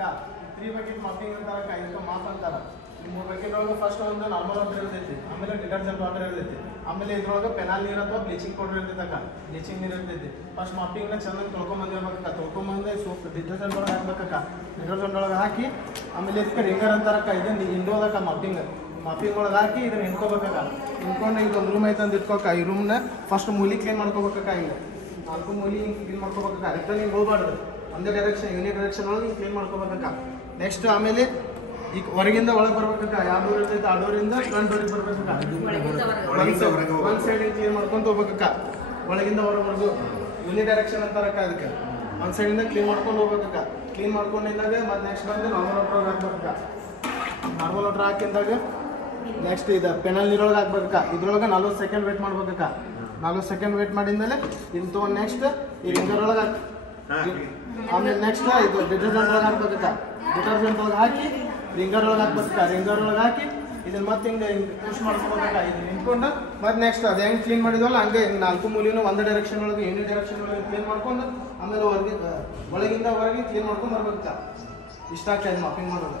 3 bucket mopping ಅಂತಾರ ಇದಕ್ಕೆ mop ಅಂತಾರ. 3 ಬಕೆಟ್ ಒಳಗೆ ಫಸ್ಟ್ ಒಂದು ನಾರ್ಮಲ್ ವಾಟರ್ ಇರ್ತೈತಿ, ಆಮೇಲೆ ಡಿಟರ್ಜೆಂಟ್ ವಾಟರ್ ಇರ್ತೈತಿ, ಆಮೇಲೆ ಇದ್ರೊಳಗೆ ಪೆನಾಲ್ ನೀರು ಅಥವಾ ಬ್ಲೀಚಿಂಗ್ ಪೌಡರ್ ಇರ್ತೈತಕ್ಕ, ಬ್ಲೀಚಿಂಗ್ ನೀರು ಇರ್ತೈತಿ. ಫಸ್ಟ್ ಮಾಪಿಂಗ್ನ ಚೆನ್ನಾಗಿ ತೊಳ್ಕೊಂಬಂದಿರ್ಬೇಕಕ್ಕ, ತೊಳ್ಕೊಂಬಂದು ಸೋಪ್ ಡಿಟರ್ಜೆಂಟ್ ಒಳಗೆ ಹಾಕ್ಬೇಕಕ್ಕ, ಡಿಟರ್ಜೆಂಟ್ ಒಳಗೆ ಹಾಕಿ ಆಮೇಲೆ ಇದಕ್ಕೆ ರಿಂಗರ್ ಅಂತಾರಕ್ಕ, ಇದನ್ನು ಹಿಂಡೋದಕ್ಕ ಮಾಪಿಂಗ್ ಒಳಗೆ ಹಾಕಿ ಇದನ್ನ ಹಿಂಡ್ಕೋಬೇಕಕ್ಕ. ಹಿಂಡ್ಕೊಂಡು ಈಗ ಒಂದು ರೂಮ್ ಐತೆ ಅಂತ ಇಟ್ಕೋಕ, ಈ ರೂಮ್ನ ಫಸ್ಟ್ ಮೂಲಿ ಕ್ಲೀನ್ ಮಾಡ್ಕೋಬೇಕಕ್ಕ. ಈಗ 4 ಮೂಲಿ ಹಿಂಗೆ ಕ್ಲೀನ್ ಮಾಡ್ಕೋಬೇಕಕ್ಕ. ರಿಟರ್ನ್ ಹಿಂಗೆ ಹೋಗ್ಬಾರ್ದು, ಒಂದೇ ಡೈರೆಕ್ಷನ್ ಯೂನಿಟ್ ಡೈರೆಕ್ಷನ್ ಒಳಗೆ ಹಿಂಗೆ ಕ್ಲೀನ್ ಮಾಡ್ಕೋಬೇಕಕ್ಕ. ನೆಕ್ಸ್ಟ್ ಆಮೇಲೆ ಈಗ ಹೊರಗಿಂದ ಒಳಗೆ ಬರ್ಬೇಕಕ್ಕ, ಯಾವ ಡೋರ್ ಇರ್ತೈತೆ ಆ ಡೋರಿಂದ ಫ್ರಂಟ್ ಡೋರಿಗೆ ಬರ್ಬೇಕಕ್ಕ. ಒಂದು ಸೈಡ್ ಕ್ಲೀನ್ ಮಾಡ್ಕೊಂಡು ಹೋಗ್ಬೇಕಕ್ಕ, ಒಳಗಿಂದ ಹೊರವರೆಗೂ ಯೂನಿಟ್ ಡೈರೆಕ್ಷನ್ ಅಂತಾರಕ್ಕ. ಅದಕ್ಕೆ ಒಂದು ಸೈಡಿಂದ ಕ್ಲೀನ್ ಮಾಡ್ಕೊಂಡು ಹೋಗ್ಬೇಕಕ್ಕ. ಕ್ಲೀನ್ ಮಾಡ್ಕೊಂಡಿದ್ದಾಗ ಮತ್ತೆ ನೆಕ್ಸ್ಟ್ ಬಂದು ನಾರ್ಮಲ್ ವಾಟರ್ ಹಾಕ್ಬೇಕಕ್ಕ. ನಾರ್ಮಲ್ ವಾಟರ್ ಹಾಕಿದಾಗ ನೆಕ್ಸ್ಟ್ ಇದು ಪೆನಲ್ ನೀರೊಳಗೆ ಹಾಕ್ಬೇಕಕ್ಕ. ಇದ್ರೊಳಗೆ 40 ಸೆಕೆಂಡ್ ವೇಟ್ ಮಾಡ್ಬೇಕಕ್ಕ. 40 ಸೆಕೆಂಡ್ ವೇಟ್ ಮಾಡಿದ್ಮೇಲೆ ಇನ್ನು ತೊಗೊಂಡು ನೆಕ್ಸ್ಟ್ ಈ ರಿಂಗರ್ ಒಳಗೆ ಆಮೇಲೆ ನೆಕ್ಸ್ಟ್ ಇದು ಡಿಟರ್ಜೆಂಟ್ ಒಳಗೆ ಹಾಕ್ಬೇಕಕ್ಕ. ಡಿಟರ್ಜೆಂಟ್ ಒಳಗೆ ಹಾಕಿ ರಿಂಗರ್ ಒಳಗೆ ಹಾಕ್ಬೇಕಕ್ಕ. ರಿಂಗರ್ ಒಳಗೆ ಹಾಕಿ ಇದನ್ನ ಮತ್ತೆ ಹಿಂಗೆ ಪುಷ್ ಮಾಡ್ಕೋಬೇಕಕ್ಕ. ಇದನ್ನ ನಿಂತ್ಕೊಂಡು ಮತ್ತೆ ನೆಕ್ಸ್ಟ್ ಅದು ಹೆಂಗೆ ಕ್ಲೀನ್ ಮಾಡಿದ್ವಲ್ಲ ಹಂಗೆ 4 ಮೂಲಿನೂ ಒಂದೇ ಡೈರೆಕ್ಷನ್ ಒಳಗೆ ಯೂನಿಟ್ ಡೈರೆಕ್ಷನ್ ಒಳಗೆ ಕ್ಲೀನ್ ಮಾಡ್ಕೊಂಡು ಆಮೇಲೆ ಒಳಗಿಂದ ಹೊರಗೆ ಕ್ಲೀನ್ ಮಾಡ್ಕೊಂಡು ಬರ್ಬೇಕಕ್ಕ. ಇಷ್ಟ ಆಗ್ತಾಯಿದೆ ಮಾಪಿಂಗ್ ಮಾಡೋದು.